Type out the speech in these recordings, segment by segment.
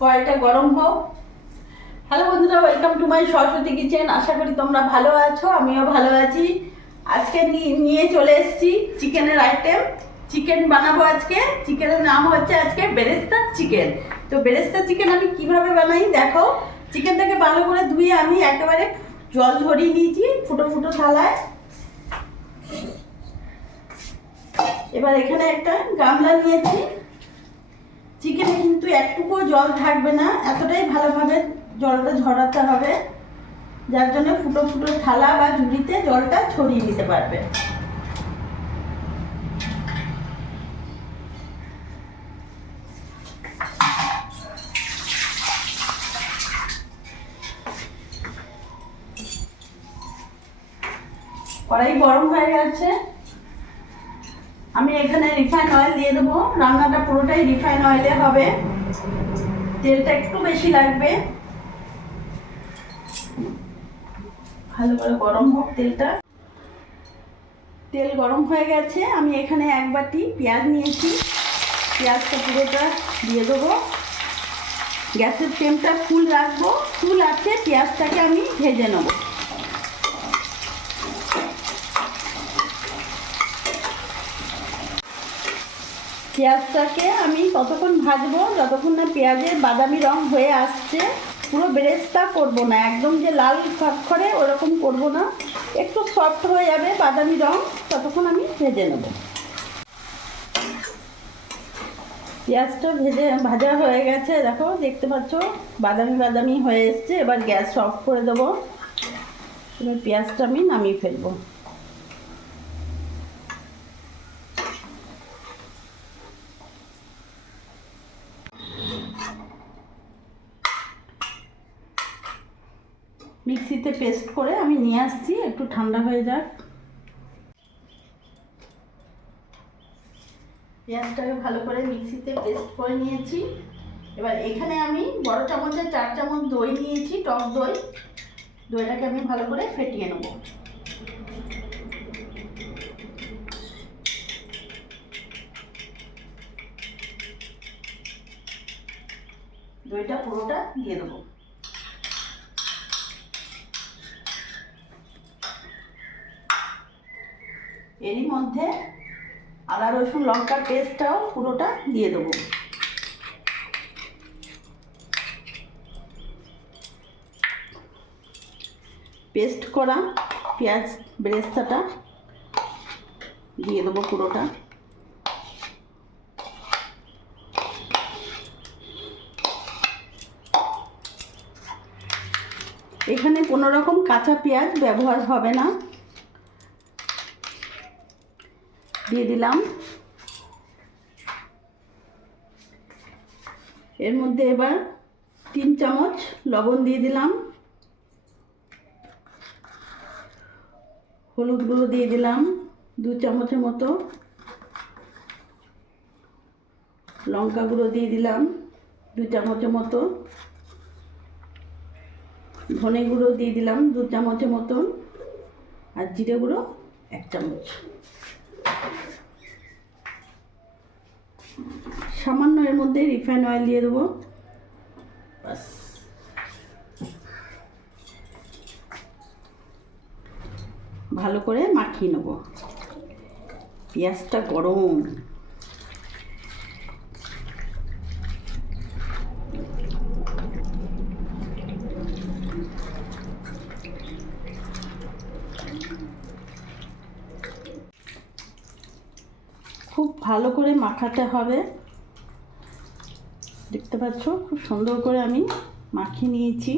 কড়াইটা গরম হোক। হ্যালো বন্ধুরা, welcome to my Saraswati kitchen. আশা করি তোমরা ভালো আছো, আমিও ভালো আছি। আজকে নিয়ে চলে এসেছি চিকেনের আইটেম। চিকেন বানাবো আজকে। চিকেনের নাম হচ্ছে আজকে বেরেস্তা চিকেন। তো বেরেস্তা চিকেন আমি কিভাবে বানাই দেখো। চিকেনটাকে ভালো করে ধুয়ে আমি একেবারে জল ঝরিয়ে নিয়েছি ফুটো ফুটো থালায়। এবার এখানে একটা গামলা নিয়েছি। চিকেনে কিন্তু একটুকুও জল থাকবে না, এতটাই ভালোভাবে জলটা ঝরাতে হবে, যার জন্য ফুটো ফুটো থালা বা ঝুড়িতে জলটা ছড়িয়ে নিতে পারবে। কড়াই গরম হয়ে গেছে, আমি এখানে রিফাইন অয়েল দিয়ে দেবো। রান্নাটা পুরোটাই রিফাইন অয়েলে হবে, তেলটা একটু বেশি লাগবে। ভালো করে গরম হোক তেলটা। তেল গরম হয়ে গেছে, আমি এখানে এক বাটি পেঁয়াজ নিয়েছি। পেঁয়াজটা পুরোটা দিয়ে দেবো। গ্যাসের ফ্লেমটা ফুল রাখবো, ফুল আছে পেঁয়াজটাকে আমি ভেজে নেব। পেঁয়াজটাকে আমি ততক্ষণ ভাজবো যতক্ষণ না পেঁয়াজের বাদামি রং হয়ে আসছে। পুরো বেরেস্তা করব না, একদম যে লাল খড়খড়ে ওরকম করব না, একটু সফট হয়ে যাবে বাদামি রং, ততক্ষণ আমি ভেজে নেব। পেঁয়াজটা ভাজা হয়ে গেছে, দেখো দেখতে পাচ্ছ বাদামি বাদামি হয়ে এসছে। এবার গ্যাস অফ করে দেবো। এবার পেঁয়াজটা আমি নামিয়ে ফেলবো। মিক্সিতে পেস্ট করে আমি নিয়ে আসছি, একটু ঠান্ডা হয়ে যাক। পেঁয়াজটাকে ভালো করে মিক্সিতে পেস্ট করে নিয়েছি। এবার এখানে আমি বড় চামচের 4 চামচ দই নিয়েছি, টক দই। দইটাকে আমি ভালো করে ফেটিয়ে নেব। দইটা পুরোটা দিয়ে দেবো। এরই মধ্যে আদা রসুন লঙ্কার পেস্টটাও পুরোটা দিয়ে দেবো। পেস্ট করা পেঁয়াজ বেরেস্তাটা দিয়ে দেবো পুরোটা। এখানে কোনো রকম কাঁচা পেঁয়াজ ব্যবহার হবে না। দিয়ে দিলাম। এর মধ্যে এবার 3 চামচ লবণ দিয়ে দিলাম। হলুদ গুঁড়ো দিয়ে দিলাম 2 চামচের মতো। লঙ্কা গুঁড়ো দিয়ে দিলাম 2 চামচের মতো। ধনে গুঁড়ো দিয়ে দিলাম 2 চামচের মতন। আর জিরে গুঁড়ো 1 চামচ। সামান্য এর মধ্যে রিফাইন অয়েল দিয়ে দেবো। বাস, ভালো করে মাখিয়ে নেব। পেঁয়াজটা গরম। খুব ভালো করে মাখাতে হবে। দেখতে পাচ্ছ খুব সুন্দর করে আমি মাখিয়ে নিয়েছি।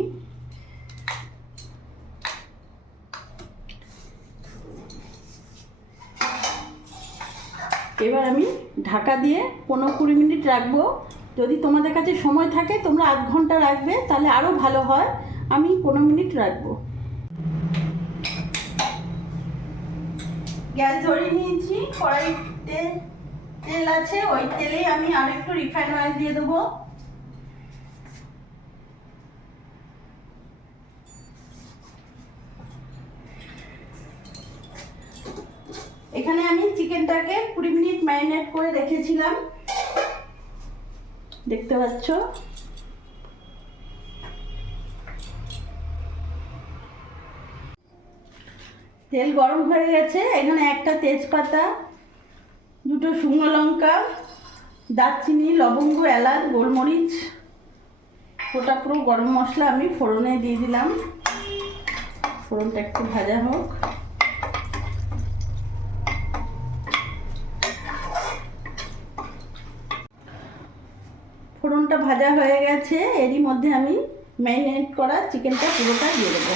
এবার আমি ঢাকা দিয়ে 15-20 মিনিট রাখবো। যদি তোমাদের কাছে সময় থাকে তোমরা আধ ঘন্টা রাখবে, তাহলে আরও ভালো হয়। আমি 15 মিনিট রাখবো। গ্যাস ধরিয়ে নিয়েছি, কড়াইতে তেল আছে, ওই তেলেই আমি আর একটু রিফাইন অয়েল দিয়ে দেবো। এখানে আমি চিকেনটাকে 20 মিনিট ম্যারিনেট করে রেখেছিলাম, দেখতে পাচ্ছ। তেল গরম হয়ে গেছে, এখানে একটা তেজপাতা, দুটো শুকনো লঙ্কা, দারচিনি, লবঙ্গ, এলাচ, গোলমরিচ, ওটা পুরো গরম মশলা আমি ফোড়নে দিয়ে দিলাম। ফোড়নটা একটু ভাজা হোক। ফোড়নটা ভাজা হয়ে গেছে, এরই মধ্যে আমি ম্যারিনেট করা চিকেনটা পুরোটা দিয়ে দেবো।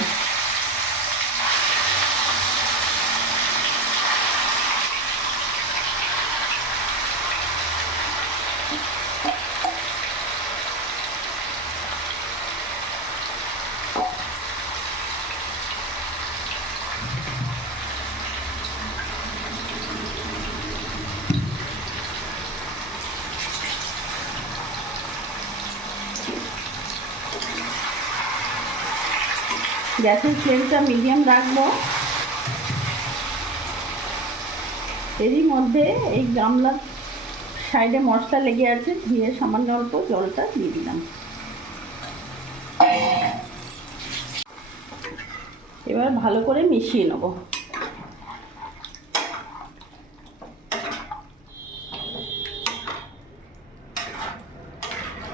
গ্যাসের ফ্লেমটা মিডিয়াম রাখবো। এরই মধ্যে এই গামলার সাইডে মশলা লেগে আছে, ধুয়ে সামান্য অল্প জলটা দিয়ে দিলাম। এবার ভালো করে মিশিয়ে নেব।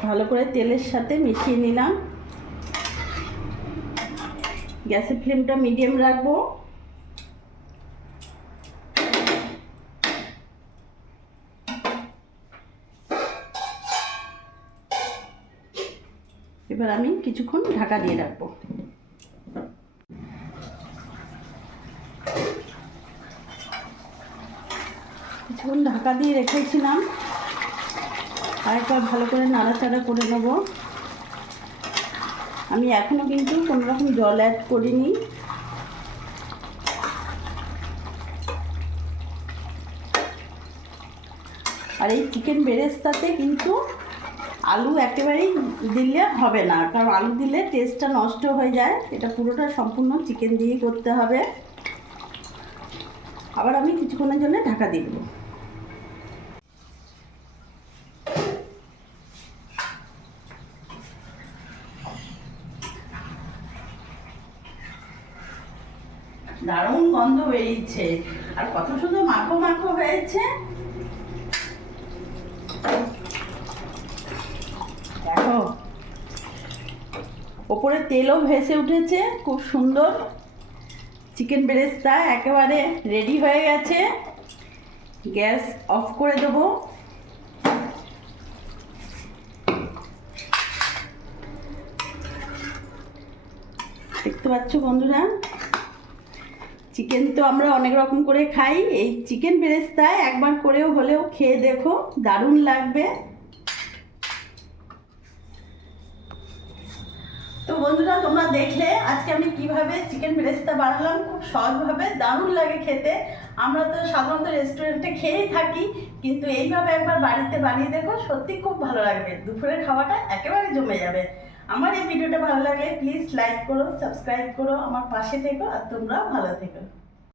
ভালো করে তেলের সাথে মিশিয়ে নিলাম। গ্যাসের ফ্লেমটা মিডিয়াম রাখবো। এবার আমি কিছুক্ষণ ঢাকা দিয়ে রাখবো। কিছুক্ষণ ঢাকা দিয়ে রেখেছিলাম, আরেকবার ভালো করে নাড়াচাড়া করে নেব। আমি এখনো কিন্তু কোনো রকম জল অ্যাড করিনি। আর এই চিকেন বেরেস্তাতে কিন্তু আলু একেবারেই দিলে হবে না, কারণ আলু দিলে টেস্টটা নষ্ট হয়ে যায়। এটা পুরোটা সম্পূর্ণ চিকেন দিয়ে করতে হবে। আবার আমি কিছুক্ষণের জন্য ঢাকা দিয়ে দেবো। দারুণ গন্ধ বেরিয়েছে, আর কত সুন্দর মাখো মাখো হয়েছে। দেখো, ওপরে তেলও ভেসে উঠেছে, খুব সুন্দর। চিকেন বেরেস্তা একেবারে রেডি হয়ে গেছে। গ্যাস অফ করে দেবো। দেখতে পাচ্ছ বন্ধুরা, চিকেন তো আমরা অনেক রকম করে খাই, এই চিকেন বেরেস্তা একবার করেও হলেও খেয়ে দেখো, দারুণ লাগবে। তো বন্ধুরা, তোমরা দেখলে আজকে আমি কিভাবে চিকেন বেরেস্তা বানালাম, খুব সহজভাবে, দারুণ লাগে খেতে। আমরা তো সাধারণত রেস্টুরেন্টে খেয়েই থাকি, কিন্তু এইভাবে একবার বাড়িতে বানিয়ে দেখো, সত্যি খুব ভালো লাগবে। দুপুরের খাওয়াটা একেবারে জমে যাবে। আমার এই ভিডিওটা ভালো লাগলে প্লিজ লাইক করো, সাবস্ক্রাইব করো, আমার পাশে থেকো, আর তোমরাও ভালো থেকো।